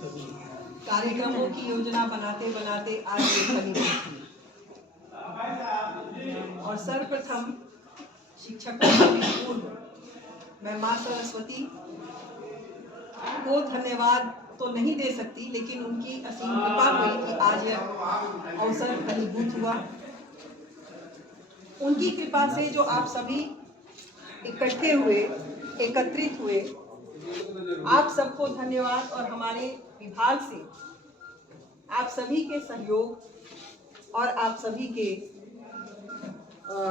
कार्यक्रमों की योजना बनाते बनाते आज ये फलीभूत हुई। और सर्वप्रथम शिक्षकों से पूर्व मैं माँ सरस्वती को धन्यवाद तो नहीं दे सकती, लेकिन उनकी असीम कृपा हुई कि आज यह अवसर फलीभूत हुआ। उनकी कृपा से जो आप सभी इकट्ठे हुए, एकत्रित हुए, आप सबको धन्यवाद। और हमारे विभाग से आप सभी के सहयोग और आप सभी के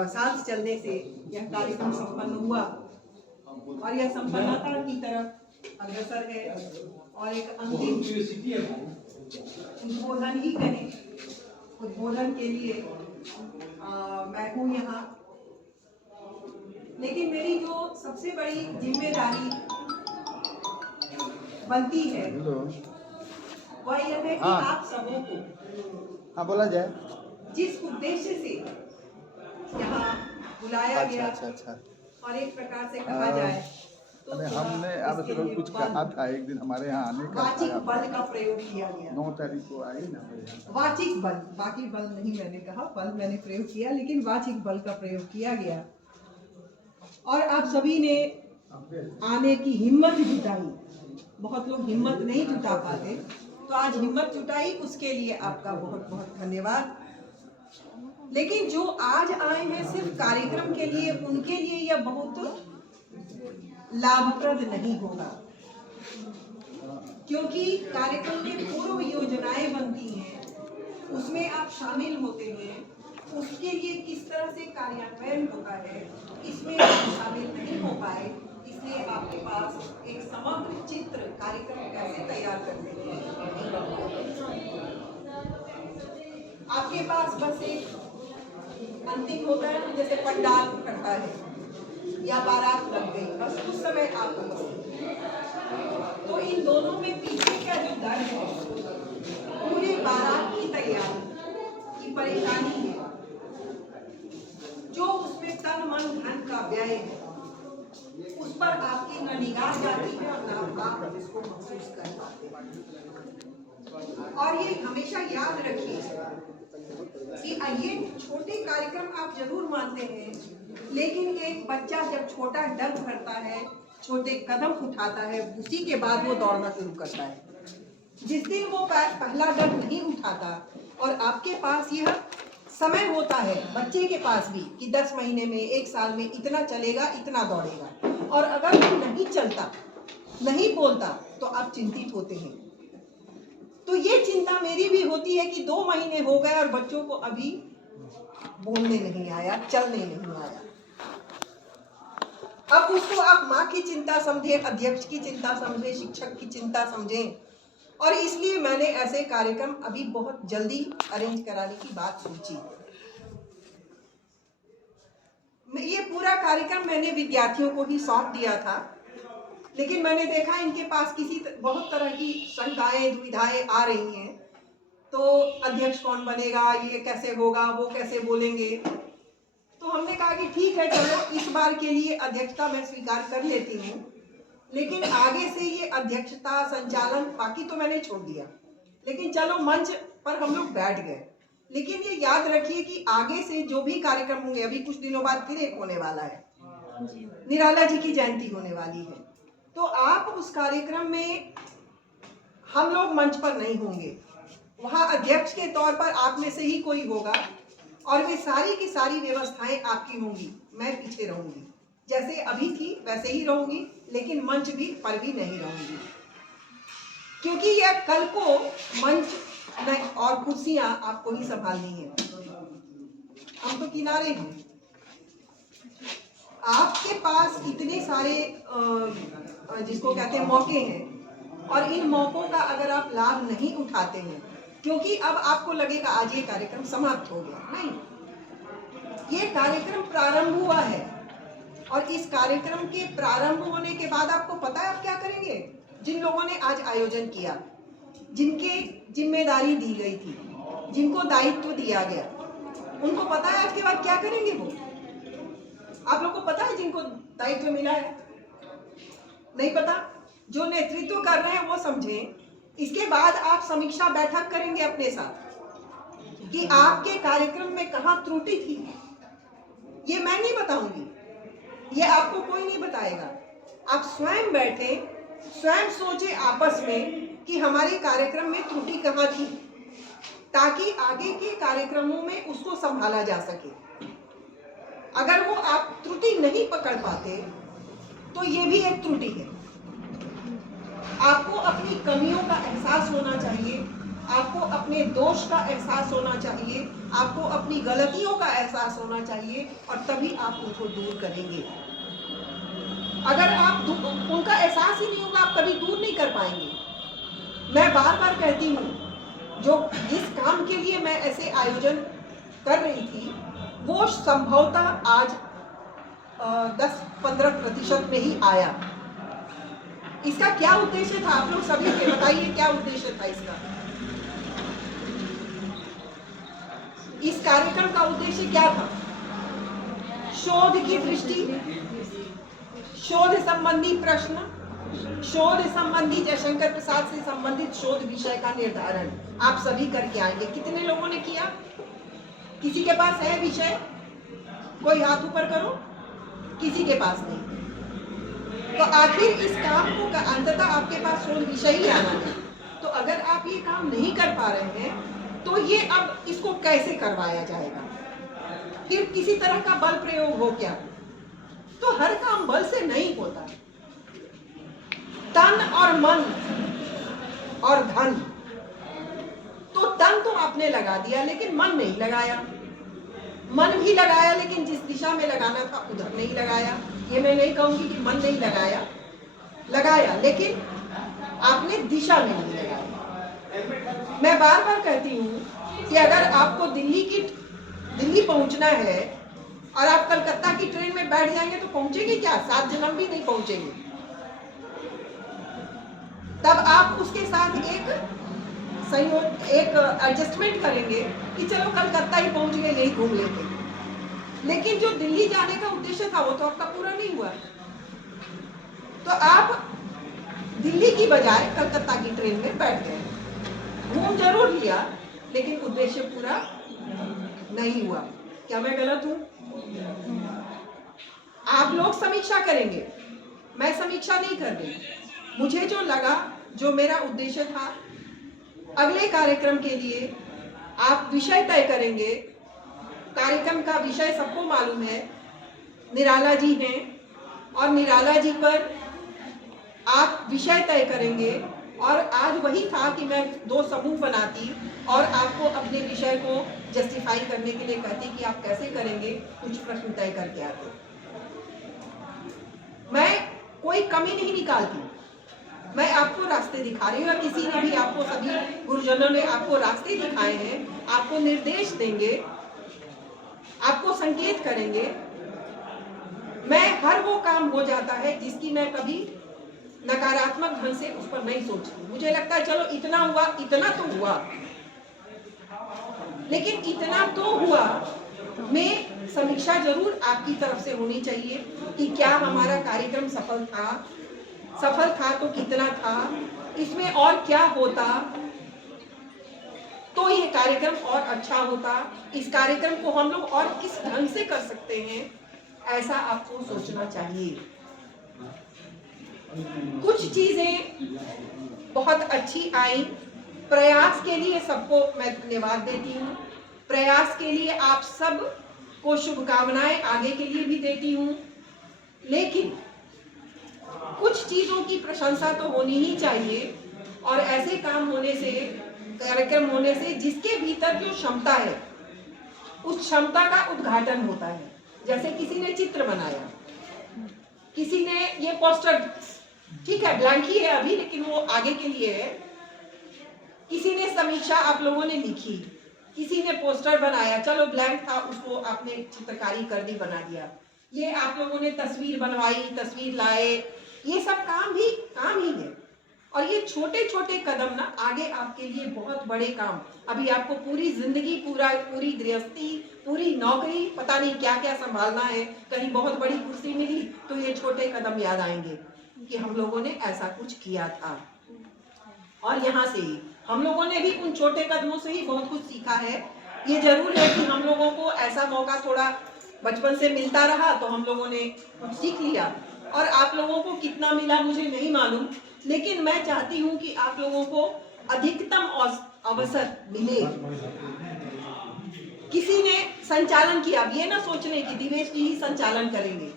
साथ चलने से यह कार्यक्रम संपन्न हुआ और यह संपन्नता की तरफ अग्रसर है। और एक अंतिम उद्बोधन ही करें, उद्बोधन के लिए मैं हूँ यहाँ। लेकिन मेरी जो सबसे बड़ी जिम्मेदारी बनती है वह यह है कि आप सबों को बोला जाए जिस उद्देश्य से यहाँ बुलाया गया अच्छा। और एक प्रकार से कहा जाए तो हमने अब तो कुछ कहा था एक दिन हमारे यहाँ आने का, वाचिक बल का प्रयोग किया गया। 9 तारीख को आई ना वाचिक बल, बाकी बल नहीं मैंने कहा, बल मैंने प्रयोग किया, लेकिन वाचिक बल का प्रयोग किया गया। और आप सभी ने आने की हिम्मत जुटाई। बहुत लोग हिम्मत नहीं जुटा पाते, तो आज हिम्मत जुटाई, उसके लिए आपका बहुत बहुत धन्यवाद। लेकिन जो आज आए हैं सिर्फ कार्यक्रम के लिए, उनके लिए यह बहुत लाभप्रद नहीं होगा, क्योंकि कार्यक्रम में पूर्व योजनाएं बनती हैं, उसमें आप शामिल होते हैं, उसके लिए किस तरह से कार्यान्वयन होता है, इसमें आप शामिल नहीं हो पाए। इसलिए आपके पास एक समग्र चित्र कार्यक्रम कैसे तैयार करते हैं, आपके पास बस एक अंतिम होता है, जैसे पंडाल करता है या बारात लग गई, बस उस समय आप तो इन दोनों में पीछे का जो दर्द है, पूरे बारात की तैयारी की परेशानी है, जो उसमें तन मन धन का व्यय है, उस पर आपकी न निगाह जाती है और न आप इसको महसूस कर पाते। और ये हमेशा याद रखिए कि ये छोटे कार्यक्रम आप जरूर मानते हैं, लेकिन एक बच्चा जब छोटा डग भरता है, छोटे कदम उठाता है, उसी के बाद वो दौड़ना शुरू करता है। जिस दिन वो पहला डग नहीं उठाता और आपके पास यह समय होता है, बच्चे के पास भी, कि 10 महीने में, 1 साल में इतना चलेगा, इतना दौड़ेगा, और अगर वो नहीं चलता, नहीं बोलता, तो आप चिंतित होते हैं। तो ये चिंता मेरी भी होती है कि 2 महीने हो गए और बच्चों को अभी बोलने नहीं आया, चलने नहीं आया। अब उसको आप माँ की चिंता समझें, अध्यक्ष की चिंता समझें, शिक्षक की चिंता समझें, और इसलिए मैंने ऐसे कार्यक्रम अभी बहुत जल्दी अरेंज कराने की बात सोची। ये पूरा कार्यक्रम मैंने विद्यार्थियों को ही सौंप दिया था, लेकिन मैंने देखा इनके पास बहुत तरह की शंकाएं, दुविधाएं आ रही हैं। तो अध्यक्ष कौन बनेगा, ये कैसे होगा, वो कैसे बोलेंगे। तो हमने कहा कि ठीक है, चलो इस बार के लिए अध्यक्षता मैं स्वीकार कर लेती हूँ, लेकिन आगे से ये अध्यक्षता, संचालन, बाकी तो मैंने छोड़ दिया, लेकिन चलो मंच पर हम लोग बैठ गए। लेकिन ये याद रखिए कि आगे से जो भी कार्यक्रम होंगे, अभी कुछ दिनों बाद फिर एक होने वाला है, निराला जी की जयंती होने वाली है, तो आप उस कार्यक्रम में, हम लोग मंच पर नहीं होंगे, वहाँ अध्यक्ष के तौर पर आप में से ही कोई होगा, और वे सारी की सारी व्यवस्थाएं आपकी होंगी, मैं पीछे रहूंगी, जैसे अभी थी वैसे ही रहूंगी, लेकिन मंच भी पर भी नहीं रहूंगी, क्योंकि यह कल को मंच और कुर्सियां आपको ही संभालनी है। हम तो किनारे हैं, आपके पास इतने सारे जिसको कहते हैं मौके हैं, और इन मौकों का अगर आप लाभ नहीं उठाते हैं, क्योंकि अब आपको लगेगा आज ये कार्यक्रम समाप्त हो गया, नहीं, ये कार्यक्रम प्रारंभ हुआ है, और इस कार्यक्रम के प्रारंभ होने के बाद आपको पता है आप क्या करेंगे। जिन लोगों ने आज आयोजन किया, जिनके जिम्मेदारी दी गई थी, जिनको दायित्व दिया गया, उनको पता है आज के बाद क्या करेंगे वो। आप लोग को पता है जिनको दायित्व मिला है? नहीं पता? जो नेतृत्व कर रहे हैं वो समझें इसके बाद आप समीक्षा बैठक करेंगे अपने साथ कि आपके कार्यक्रम में कहाँ त्रुटि थी। ये मैं नहीं बताऊंगी, ये आपको कोई नहीं बताएगा। आप स्वयं बैठे, स्वयं सोचे आपस में कि हमारे कार्यक्रम में त्रुटि कहाँ थी, ताकि आगे के कार्यक्रमों में उसको संभाला जा सके। अगर वो आप त्रुटि नहीं पकड़ पाते तो ये भी एक त्रुटि है। आपको अपनी कमियों का एहसास होना चाहिए, आपको अपने दोष का एहसास होना चाहिए, आपको अपनी गलतियों का एहसास होना चाहिए, और तभी आप उनको दूर करेंगे। अगर आप उनका एहसास ही नहीं होगा, आप कभी दूर नहीं कर पाएंगे। मैं बार बार कहती हूँ, जो जिस काम के लिए मैं ऐसे आयोजन कर रही थी वो संभवतः आज 10-15% में ही आया। इसका क्या उद्देश्य था, आप लोग सभी के बताइए, क्या उद्देश्य था इसका? इस कार्यक्रम का उद्देश्य क्या था? शोध की दृष्टि, शोध संबंधी प्रश्न, शोध संबंधी जयशंकर प्रसाद से संबंधित शोध विषय का निर्धारण आप सभी करके आएंगे। कितने लोगों ने किया? किसी के पास है विषय? कोई हाथ ऊपर करो। किसी के पास नहीं। तो आखिर इस काम को अंततः आपके पास शोध विषय ही आना है। तो अगर आप ये काम नहीं कर पा रहे हैं तो ये अब इसको कैसे करवाया जाएगा? फिर किसी तरह का बल प्रयोग हो क्या? तो हर काम बल से नहीं होता। तन और मन और धन, तो तन तो आपने लगा दिया लेकिन मन नहीं लगाया, मन भी लगाया लेकिन जिस दिशा में लगाना था उधर नहीं लगाया। ये मैं नहीं कहूंगी कि मन नहीं लगाया, लगाया लेकिन आपने दिशा में नहीं लगाया। मैं बार बार कहती हूँ कि अगर आपको दिल्ली पहुंचना है और आप कलकत्ता की ट्रेन में बैठ जाएंगे तो पहुंचेंगे क्या? 7 जन्म भी नहीं पहुंचेंगे। तब आप उसके साथ एक एडजस्टमेंट करेंगे कि चलो कलकत्ता ही पहुंच गए, यही घूम लेते। लेकिन जो दिल्ली जाने का उद्देश्य था वो तो आपका पूरा नहीं हुआ। तो आप दिल्ली की बजाय कलकत्ता की ट्रेन में बैठ गए, घूम जरूर लिया लेकिन उद्देश्य पूरा नहीं हुआ। क्या मैं गलत हूं? आप लोग समीक्षा करेंगे, मैं समीक्षा नहीं कर रही। मुझे जो लगा, जो मेरा उद्देश्य था, अगले कार्यक्रम के लिए आप विषय तय करेंगे। कार्यक्रम का विषय सबको मालूम है, निराला जी हैं और निराला जी पर आप विषय तय करेंगे। और आज वही था कि मैं 2 समूह बनाती और आपको अपने विषय को जस्टिफाई करने के लिए कहती कि आप कैसे करेंगे, कुछ प्रश्न तय करके आते। मैं कोई कमी नहीं निकालती, मैं आपको रास्ते दिखा रही हूँ। किसी ने भी आपको, सभी गुरुजनों ने आपको रास्ते दिखाए हैं, आपको निर्देश देंगे, आपको संकेत करेंगे। मैं हर वो काम हो जाता है जिसकी मैं कभी नकारात्मक ढंग से उस पर नहीं सोचती। मुझे लगता है चलो इतना हुआ, इतना तो हुआ, लेकिन इतना तो हुआ में समीक्षा जरूर आपकी तरफ से होनी चाहिए कि क्या हमारा कार्यक्रम सफल था तो कितना था, इसमें और क्या होता तो ये कार्यक्रम और अच्छा होता, इस कार्यक्रम को हम लोग और किस ढंग से कर सकते हैं, ऐसा आपको सोचना चाहिए। कुछ चीजें बहुत अच्छी आई, प्रयास के लिए सबको मैं धन्यवाद देती हूँ। प्रयास के लिए आप सब को शुभकामनाएं आगे के लिए भी देती हूँ। लेकिन कुछ चीजों की प्रशंसा तो होनी ही चाहिए, और ऐसे काम होने से, कार्यक्रम होने से जिसके भीतर जो क्षमता है उस क्षमता का उद्घाटन होता है। जैसे किसी ने चित्र बनाया, किसी ने ये पोस्टर, ठीक है ब्लैंक ही है अभी लेकिन वो आगे के लिए है, किसी ने समीक्षा आप लोगों ने लिखी, किसी ने पोस्टर बनाया, चलो ब्लैंक था उसको आपने चित्रकारी कर दी, बना दिया, ये आप लोगों ने तस्वीर बनवाई, तस्वीर लाए, ये सब काम ही है। और ये छोटे छोटे कदम ना आगे आपके लिए बहुत बड़े काम, अभी आपको पूरी जिंदगी, पूरी गृहस्थी, पूरी नौकरी, पता नहीं क्या क्या संभालना है, कहीं बहुत बड़ी कुर्सी मिली तो ये छोटे कदम याद आएंगे कि हम लोगों ने ऐसा कुछ किया था। और यहाँ से ही हम लोगों ने भी उन छोटे कदमों से ही बहुत कुछ सीखा है। ये जरूर है कि हम लोगों को ऐसा मौका थोड़ा बचपन से मिलता रहा तो हम लोगों ने कुछ सीख लिया, और आप लोगों को कितना मिला मुझे नहीं मालूम, लेकिन मैं चाहती हूँ कि आप लोगों को अधिकतम अवसर मिले। किसी ने संचालन किया, अब ये ना सोचने की दिवेश जी ही संचालन करेंगे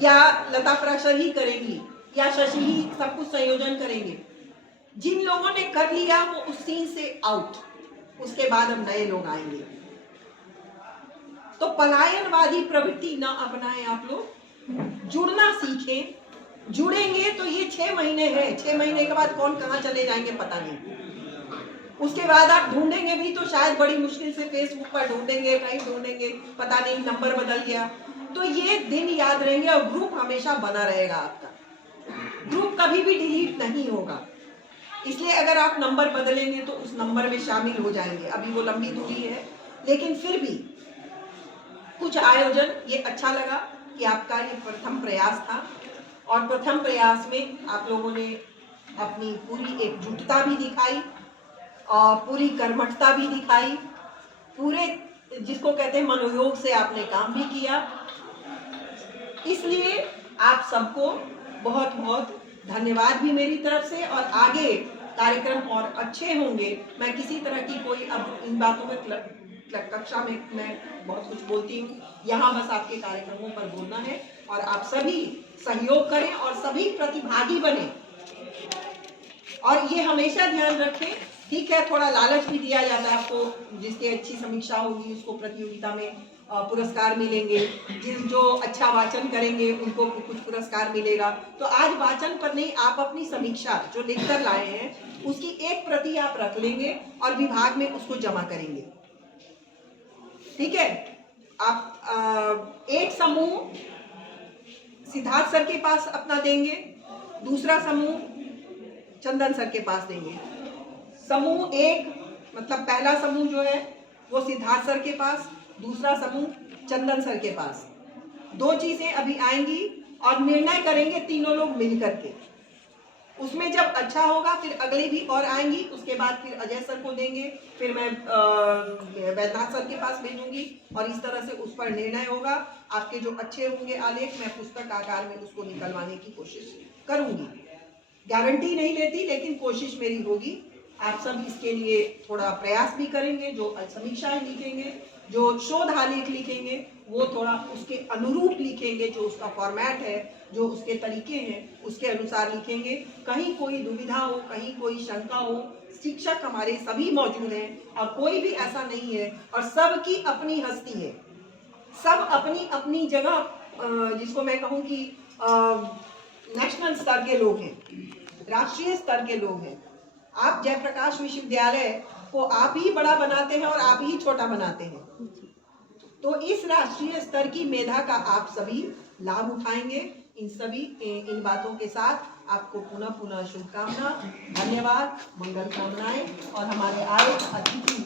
या लता प्राशर ही करेंगी या शशि ही सब कुछ संयोजन करेंगे। जिन लोगों ने कर लिया वो उस सीन से आउट, उसके बाद अब नए लोग आएंगे। तो पलायनवादी प्रवृत्ति ना अपनाएं आप लोग, जुड़ना सीखें। जुड़ेंगे तो ये 6 महीने है, 6 महीने के बाद कौन कहाँ चले जाएंगे पता नहीं। उसके बाद आप ढूंढेंगे भी तो शायद बड़ी मुश्किल से फेसबुक पर ढूंढेंगे, कहीं ढूंढेंगे, पता नहीं नंबर बदल गया। तो ये दिन याद रहेंगे और ग्रुप हमेशा बना रहेगा आपका, ग्रुप कभी भी डिलीट नहीं होगा। इसलिए अगर आप नंबर बदलेंगे तो उस नंबर में शामिल हो जाएंगे। अभी वो लंबी दूरी है, लेकिन फिर भी कुछ आयोजन ये अच्छा लगा कि आपका ये प्रथम प्रयास था, और प्रथम प्रयास में आप लोगों ने अपनी पूरी एकजुटता भी दिखाई और पूरी कर्मठता भी दिखाई, पूरे जिसको कहते हैं मनोयोग से आपने काम भी किया। इसलिए आप सबको बहुत बहुत धन्यवाद भी मेरी तरफ से, और आगे कार्यक्रम और अच्छे होंगे। मैं किसी तरह की कोई अब इन बातों में कक्षा में मैं बहुत कुछ बोलती हूँ, यहाँ बस आपके कार्यक्रमों पर बोलना है और आप सभी सहयोग करें और सभी प्रतिभागी बने। और ये हमेशा ध्यान रखें, ठीक है थोड़ा लालच भी दिया जाता है आपको, जिसकी अच्छी समीक्षा होगी उसको प्रतियोगिता में पुरस्कार मिलेंगे, जो अच्छा वाचन करेंगे उनको कुछ पुरस्कार मिलेगा। तो आज वाचन पर नहीं, आप अपनी समीक्षा जो लिखकर लाए हैं उसकी एक प्रति आप रख लेंगे और विभाग में उसको जमा करेंगे, ठीक है। आप एक समूह सिद्धार्थ सर के पास अपना देंगे, दूसरा समूह चंदन सर के पास देंगे। समूह एक मतलब पहला समूह जो है वो सिद्धार्थ सर के पास, दूसरा समूह चंदन सर के पास। 2 चीजें अभी आएंगी और निर्णय करेंगे तीनों लोग मिलकर के। उसमें जब अच्छा होगा फिर अगली भी और आएंगी, उसके बाद फिर अजय सर को देंगे, फिर मैं वैद्यनाथ सर के पास भेजूंगी और इस तरह से उस पर निर्णय होगा। आपके जो अच्छे होंगे आलेख मैं पुस्तक आकार में उसको निकलवाने की कोशिश करूंगी। गारंटी नहीं लेती लेकिन कोशिश मेरी होगी। आप सब इसके लिए थोड़ा प्रयास भी करेंगे, जो समीक्षाएं लिखेंगे, जो शोध आलेख लिखेंगे वो थोड़ा उसके अनुरूप लिखेंगे, जो उसका फॉर्मेट है, जो उसके तरीके हैं उसके अनुसार लिखेंगे। कहीं कोई दुविधा हो, कहीं कोई शंका हो, शिक्षक हमारे सभी मौजूद हैं और कोई भी ऐसा नहीं है, और सबकी अपनी हस्ती है, सब अपनी अपनी जगह जिसको मैं कहूँ कि नेशनल स्तर के लोग हैं, राष्ट्रीय स्तर के लोग हैं। आप जयप्रकाश विश्वविद्यालय को आप ही बड़ा बनाते हैं और आप ही छोटा बनाते हैं, तो इस राष्ट्रीय स्तर की मेधा का आप सभी लाभ उठाएंगे। इन बातों के साथ आपको पुनः पुनः शुभकामना, धन्यवाद, मंगल कामनाएं, और हमारे आए अतिथि